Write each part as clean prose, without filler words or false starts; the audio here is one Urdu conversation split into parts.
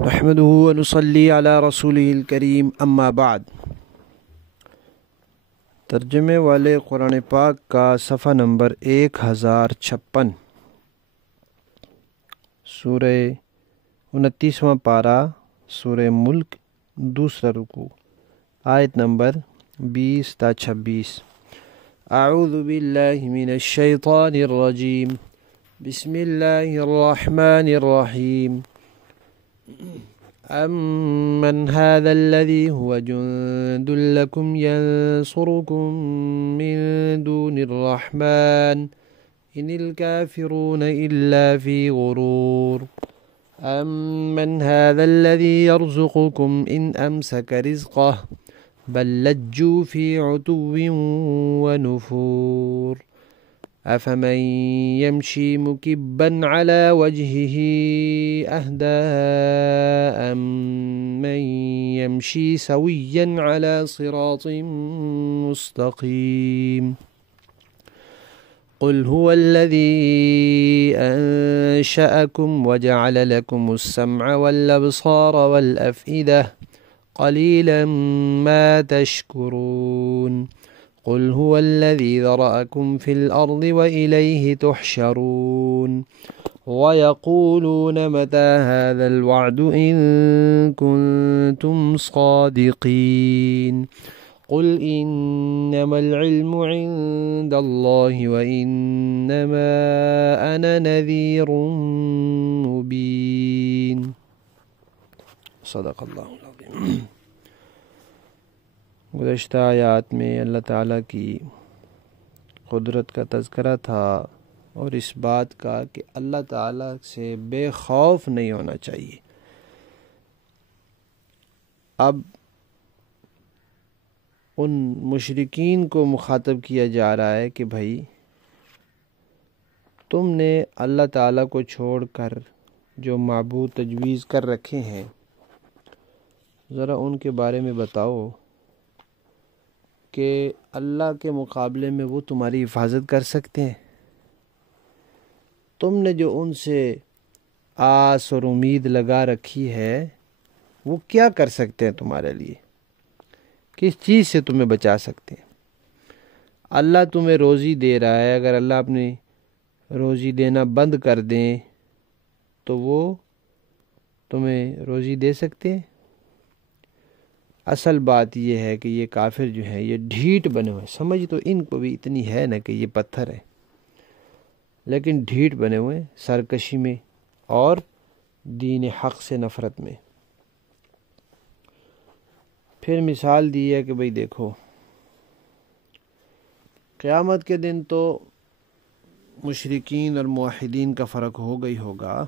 نحمده ونصلي على رسوله الكريم اما بعد۔ ترجمے والے قرآن پاک کا صفحہ نمبر 1056، سورہ 29واں پارہ، سورہ ملک، دوسرا رکوع، آیت نمبر 20 تا 26۔ اعوذ باللہ من الشیطان الرجیم، بسم اللہ الرحمن الرحیم۔ أَمَّنْ هَذَا الَّذِي هُوَ جُنْدٌ لَكُمْ يَنْصُرُكُمْ مِنْ دُونِ الرَّحْمَنِ إِنِ الْكَافِرُونَ إِلَّا فِي غُرُورٍ أَمَّنْ هَذَا الَّذِي يَرْزُقُكُمْ إِنْ أَمْسَكَ رِزْقَهُ بَلْ لَجُّوا فِي عُتُوٍّ وَنُفُورٍ أَفَمَنْ يَمْشِي مُكِبًّا عَلَى وَجْهِهِ أَهْدَىٰ أَمَّنْ يَمْشِي سَوِيًّا عَلَى صِرَاطٍ مُسْتَقِيمٍ قُلْ هُوَ الَّذِي أَنشَأَكُمْ وَجَعَلَ لَكُمُ السَّمْعَ وَالْأَبْصَارَ وَالْأَفْئِدَةَ قَلِيلًا مَا تَشْكُرُونَ قل هو الذي ذرأكم في الأرض وإليه تحشرون ويقولون متى هذا الوعد إن كنتم صادقين قل إنما العلم عند الله وإنما أنا نذير مبين۔ صدق اللہ العظیم۔ گزشتہ آیات میں اللہ تعالیٰ کی قدرت کا تذکرہ تھا اور اس بات کا کہ اللہ تعالیٰ سے بے خوف نہیں ہونا چاہیے۔ اب ان مشرکین کو مخاطب کیا جا رہا ہے کہ بھائی تم نے اللہ تعالیٰ کو چھوڑ کر جو معبود تجویز کر رکھے ہیں، ذرا ان کے بارے میں بتاؤ کہ اللہ کے مقابلے میں وہ تمہاری حفاظت کر سکتے ہیں؟ تم نے جو ان سے آس اور امید لگا رکھی ہے وہ کیا کر سکتے ہیں تمہارے لیے؟ کس چیز سے تمہیں بچا سکتے ہیں؟ اللہ تمہیں روزی دے رہا ہے، اگر اللہ اپنی روزی دینا بند کر دیں تو وہ تمہیں روزی دے سکتے ہیں؟ اصل بات یہ ہے کہ یہ کافر جو ہیں یہ ڈھیٹ بنے ہوئے، سمجھ تو ان کو بھی اتنی ہے نا کہ یہ پتھر ہے، لیکن ڈھیٹ بنے ہوئے سرکشی میں اور دین حق سے نفرت میں۔ پھر مثال دی ہے کہ بھئی دیکھو قیامت کے دن تو مشرکین اور موحدین کا فرق ہوگا ہی ہوگا۔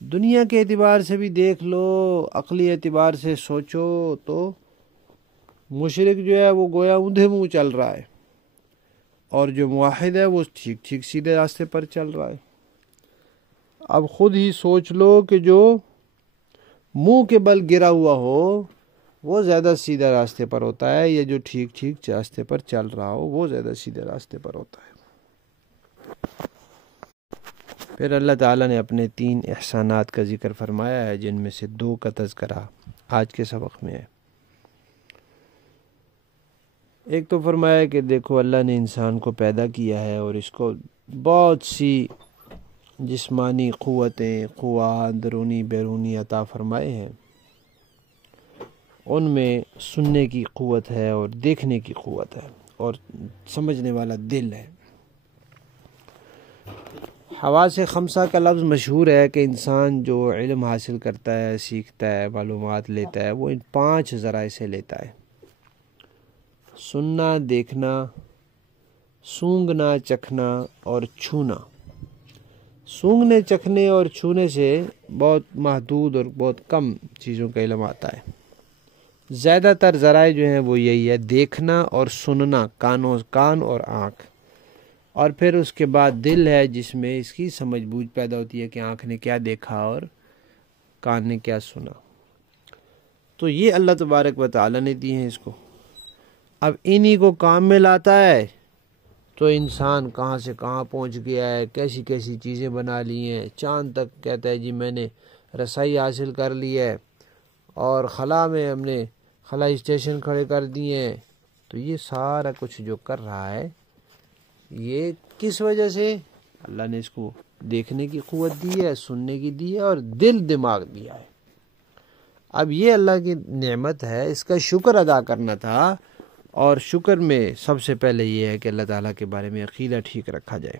دنیا کے اعتبار سے بھی دیکھ لو، عقلی اعتبار سے سوچو تو مشرک جو ہے وہ گویا اندھے منہ چل رہا ہے، اور جو موحد ہے وہ ٹھیک ٹھیک سیدھے راستے پر چل رہا ہے۔ اب خود ہی سوچ لو کہ جو منہ کے بل گرا ہوا ہو وہ زیادہ سیدھے راستے پر ہوتا ہے، یا جو ٹھیک ٹھیک راستے پر چل رہا ہو وہ زیادہ سیدھے راستے پر ہوتا ہے۔ پھر اللہ تعالیٰ نے اپنے 3 احسانات کا ذکر فرمایا ہے، جن میں سے 2 کا تذکرہ آج کے سبق میں ہے۔ ایک تو فرمایا کہ دیکھو اللہ نے انسان کو پیدا کیا ہے اور اس کو بہت سی جسمانی قوتیں، قوات اندرونی بیرونی عطا فرمائے ہیں۔ ان میں سننے کی قوت ہے اور دیکھنے کی قوت ہے اور سمجھنے والا دل ہے۔ حواس 5 کا لفظ مشہور ہے کہ انسان جو علم حاصل کرتا ہے، سیکھتا ہے، معلومات لیتا ہے، وہ ان 5 ذرائع سے لیتا ہے: سننا، دیکھنا، سونگھنا، چکھنا اور چھونا۔ سونگھنے، چکھنے اور چھونے سے بہت محدود اور بہت کم چیزوں کا علم آتا ہے۔ زیادہ تر ذرائع جو ہیں وہ یہی ہے: دیکھنا اور سننا، کان اور آنکھ، اور پھر اس کے بعد دل ہے جس میں اس کی سمجھ بوجھ پیدا ہوتی ہے کہ آنکھ نے کیا دیکھا اور کان نے کیا سنا۔ تو یہ اللہ تبارک و تعالیٰ نے دی ہیں اس کو۔ اب انہی کو کام میں لاتا ہے تو انسان کہاں سے کہاں پہنچ گیا ہے، کیسی کیسی چیزیں بنا لی ہیں۔ چاند تک کہتا ہے جی میں نے رسائی حاصل کر لی ہے اور خلا میں ہم نے خلائی اسٹیشن کھڑے کر دیے ہیں، تو یہ سارا کچھ جو کر رہا ہے یہ کس وجہ سے؟ اللہ نے اس کو دیکھنے کی قوت دی ہے، سننے کی دی ہے اور دل دماغ دیا ہے۔ اب یہ اللہ کی نعمت ہے، اس کا شکر ادا کرنا تھا، اور شکر میں سب سے پہلے یہ ہے کہ اللہ تعالیٰ کے بارے میں عقیدہ ٹھیک رکھا جائے۔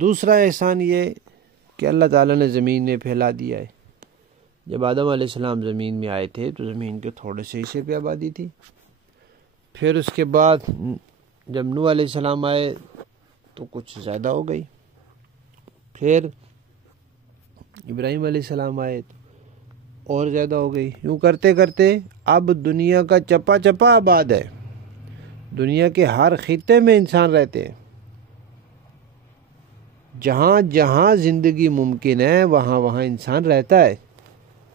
دوسرا احسان یہ کہ اللہ تعالیٰ نے زمین میں پھیلا دیا ہے۔ جب آدم علیہ السلام زمین میں آئے تھے تو زمین کے تھوڑے سے حصے پہ آبادی تھی، پھر اس کے بعد جب نوح علیہ السلام آئے تو کچھ زیادہ ہو گئی، پھر ابراہیم علیہ السلام آئے تو اور زیادہ ہو گئی، یوں کرتے کرتے اب دنیا کا چپا چپا آباد ہے، دنیا کے ہر خطے میں انسان رہتے ہیں، جہاں جہاں زندگی ممکن ہے وہاں وہاں انسان رہتا ہے۔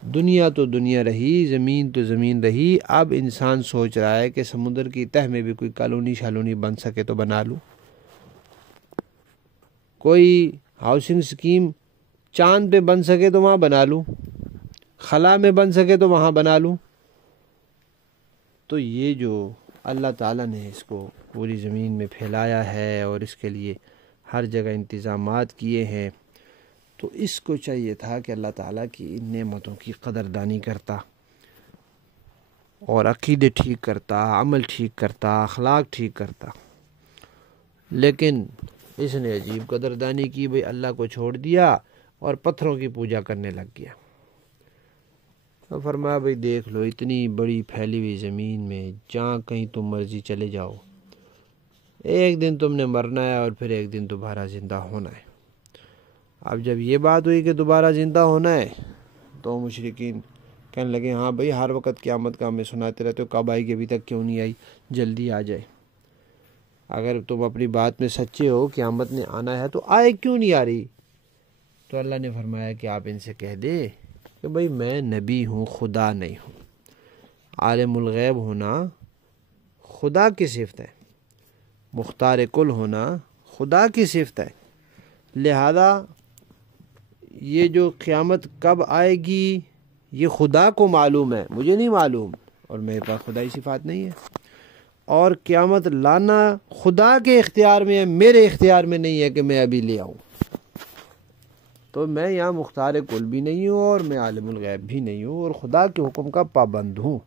دنیا تو دنیا رہی، زمین تو زمین رہی، اب انسان سوچ رہا ہے کہ سمندر کی تہ میں بھی کوئی کالونی شالونی بن سکے تو بنا لوں، کوئی ہاؤسنگ سکیم چاند پہ بن سکے تو وہاں بنا لوں، خلا میں بن سکے تو وہاں بنا لوں۔ تو یہ جو اللہ تعالیٰ نے اس کو پوری زمین میں پھیلایا ہے اور اس کے لیے ہر جگہ انتظامات کیے ہیں، تو اس کو چاہیے تھا کہ اللہ تعالیٰ کی ان نعمتوں کی قدردانی کرتا اور عقیدے ٹھیک کرتا، عمل ٹھیک کرتا، اخلاق ٹھیک کرتا، لیکن اس نے عجیب قدردانی کی، بھئی اللہ کو چھوڑ دیا اور پتھروں کی پوجا کرنے لگ گیا۔ تو فرمایا بھئی دیکھ لو، اتنی بڑی پھیلی ہوئی زمین میں جہاں کہیں تم مرضی چلے جاؤ، ایک دن تم نے مرنا ہے اور پھر ایک دن دوبارہ زندہ ہونا ہے۔ اب جب یہ بات ہوئی کہ دوبارہ زندہ ہونا ہے تو مشرکین کہنے لگے ہاں بھئی ہر وقت قیامت کا ہمیں سناتے رہتے ہو، کب آئی گی، ابھی تک کیوں نہیں آئی، جلدی آ جائے، اگر تم اپنی بات میں سچے ہو قیامت نے آنا ہے تو آئے کیوں نہیں آ رہی؟ تو اللہ نے فرمایا کہ آپ ان سے کہہ دے کہ بھئی میں نبی ہوں، خدا نہیں ہوں۔ عالم الغیب ہونا خدا کی صفت ہے، مختار کل ہونا خدا کی صفت ہے، لہذا یہ جو قیامت کب آئے گی یہ خدا کو معلوم ہے، مجھے نہیں معلوم، اور میرے پاس خدائی صفات نہیں ہے، اور قیامت لانا خدا کے اختیار میں ہے، میرے اختیار میں نہیں ہے کہ میں ابھی لے آؤں۔ تو میں یہاں مختار کل بھی نہیں ہوں اور میں عالم الغیب بھی نہیں ہوں اور خدا کے حکم کا پابند ہوں۔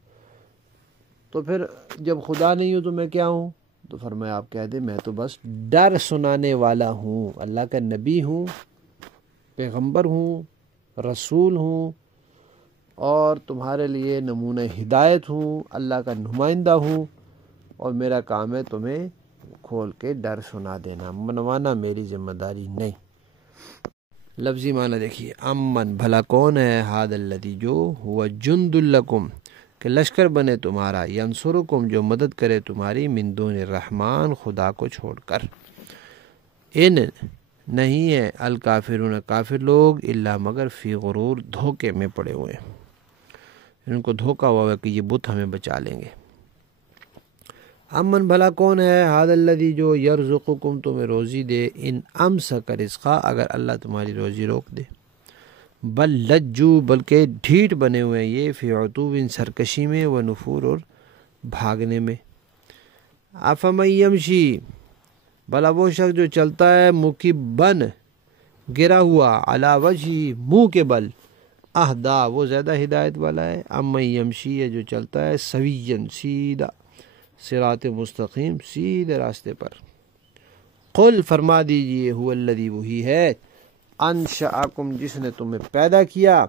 تو پھر جب خدا نہیں ہوں تو میں کیا ہوں؟ تو فرمایا آپ کہہ دیں میں تو بس ڈر سنانے والا ہوں، اللہ کا نبی ہوں، پیغمبر ہوں، رسول ہوں، اور تمہارے لیے نمونہ ہدایت ہوں، اللہ کا نمائندہ ہوں، اور میرا کام ہے تمہیں کھول کے ڈر سنا دینا، منوانا میری ذمہ داری نہیں۔ لفظی معنی دیکھیے، امن بھلا کون ہے، ہاد الذی جو ہوا جند لکم کہ لشکر بنے تمہارا، ینصرکم جو مدد کرے تمہاری، من دون الرحمن خدا کو چھوڑ کر، ان نہیں ہے الکافرون کافر لوگ، الا مگر فی غرور دھوکے میں پڑے ہوئے ہیں، ان کو دھوکہ ہوا ہے کہ یہ بت ہمیں بچا لیں گے۔ امن بھلا کون ہے، ہاد الذی جو یرزقکم تمہیں روزی دے، ان امسک رزقا اگر اللہ تمہاری روزی روک دے، بل لجو بلکہ ڈھیٹ بنے ہوئے ہیں یہ، فی عتوب سرکشی میں، و نفور اور بھاگنے میں۔ افمن یمشی بھلا وہ شخص جو چلتا ہے مکبن گرا ہوا، علی وجہی منہ کے بل، اہدا وہ زیادہ ہدایت والا ہے، امن یمشی ہے جو چلتا ہے سویًا سیدھا، صراط مستقیم سیدھے راستے پر۔ قل فرما دیجئے هو الذی وہی ہے، انشأکم جس نے تمہیں پیدا کیا،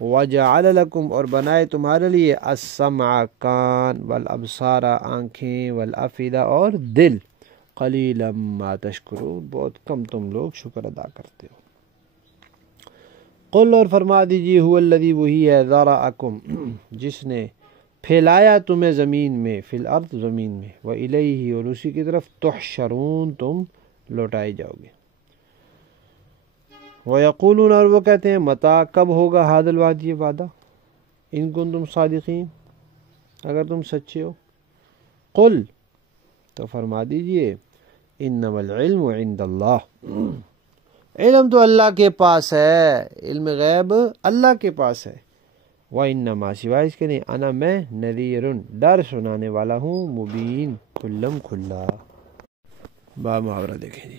وجعل لکم اور بنائے تمہارے لیے، السمع کان، والابصار آنکھیں، والافئدہ اور دل، قلیلا ما تشکرون بہت کم تم لوگ شکر ادا کرتے ہو۔ قل اور فرما دیجئے هو الذی وہی ہے، ذرأکم جس نے پھیلایا تمہیں زمین میں، فی الارض زمین میں، وإلیہ اور اسی کی طرف، تحشرون تم لوٹائے جاؤ گے۔ وَيَقُولُونَ اور وہ کہتے ہیں، متى کب ہوگا، هذا الوعد یہ وعدہ، ان کنتم صادقین اگر تم سچے ہو۔ قل تو فرما دیجئے، انما العلم عند اللہ علم تو اللہ کے پاس ہے، علم غیب اللہ کے پاس ہے۔ وَإِنَّمَا سوائے اس کے نہیں، انا میں نذیر ڈر سنانے والا ہوں، مبین کھلم کھلا۔ با محاورہ دیکھیں جی۔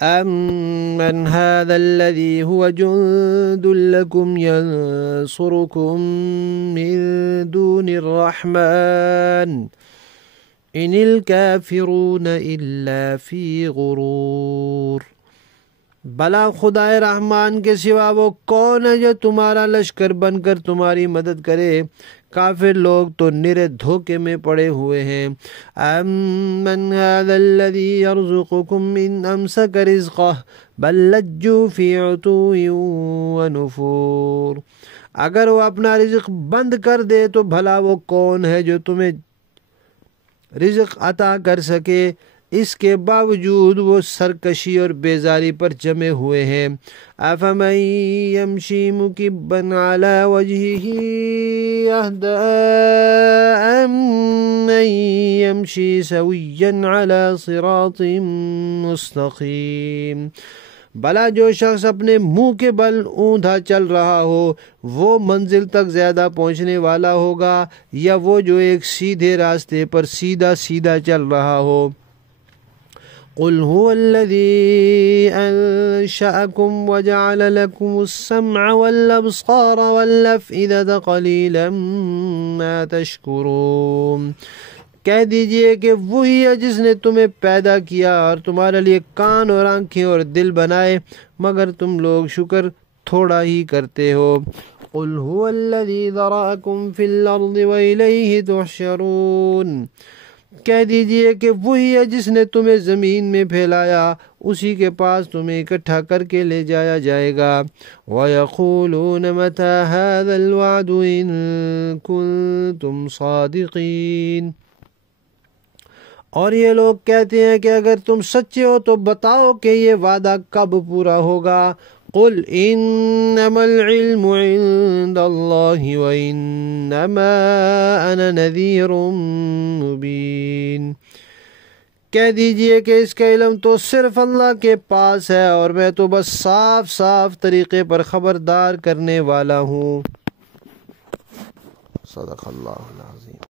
أَمَّنْ هَذَا الَّذِي هُوَ جُنْدٌ لَكُمْ يَنْصُرُكُمْ مِنْ دُونِ الرَّحْمَنِ إِنِ الْكَافِرُونَ إِلَّا فِي غُرُورٍ۔ بلا خدائے رحمان کے سوا وہ کون ہے جو تمہارا لشکر بن کر تمہاری مدد کرے؟ کافر لوگ تو نرے دھوکے میں پڑے ہوئے ہیں۔ أَمَّنْ هَذَا الَّذِي يَرْزُقُكُمْ إِنْ أَمْسَكَ رِزْقَهُ بَلْ لَجُّوا فِي عُتُوٍّ وَنُفُورٍ۔ اگر وہ اپنا رزق بند کر دے تو بھلا وہ کون ہے جو تمہیں رزق عطا کر سکے؟ اس کے باوجود وہ سرکشی اور بیزاری پر جمے ہوئے ہیں۔ أَفَمَن يَمْشِي مُكِبًّا عَلَى وَجْهِهِ أَهْدَىٰ أَمَّن يَمْشِي سَوِيًّا عَلَى صِرَاطٍ مُّسْتَقِيمٍ۔ بھلا جو شخص اپنے منہ کے بل اوندا چل رہا ہو وہ منزل تک زیادہ پہنچنے والا ہوگا، یا وہ جو ایک سیدھے راستے پر سیدھا سیدھا چل رہا ہو؟ قُلْ هُوَ الَّذِي أَنشَأَكُمْ وَجَعَلَ لَكُمُ السَّمْعَ وَالْأَبْصَارَ وَالْأَفْئِدَةَ قَلِيلًا مَا تَشْكُرُونَ۔ کہہ دیجئے کہ وہی ہے جس نے تمہیں پیدا کیا اور تمہارے لیے کان اور آنکھیں اور دل بنائے، مگر تم لوگ شکر تھوڑا ہی کرتے ہو۔ قُلْ هُوَ الَّذِي ذَرَأَكُمْ فِي الْأَرْضِ وَإِلَيْهِ تُحْشَرُونَ۔ کہہ دیجئے کہ وہی ہے جس نے تمہیں زمین میں پھیلایا، اسی کے پاس تمہیں اکٹھا کر کے لے جایا جائے گا۔ وَيَقُولُونَ مَتَى هَذَا الْوَعْدُ إِن كُنتُمْ صَادِقِينَ۔ اور یہ لوگ کہتے ہیں کہ اگر تم سچے ہو تو بتاؤ کہ یہ وعدہ کب پورا ہوگا۔ قُلْ إِنَّمَا الْعِلْمُ عِندَ اللَّهِ وَإِنَّمَا أَنَا نَذِيرٌ مُّبِينٌ۔ کہہ دیجئے کہ اس کا علم تو صرف اللہ کے پاس ہے اور میں تو بس صاف صاف طریقے پر خبردار کرنے والا ہوں۔ صدق اللہ العظیم۔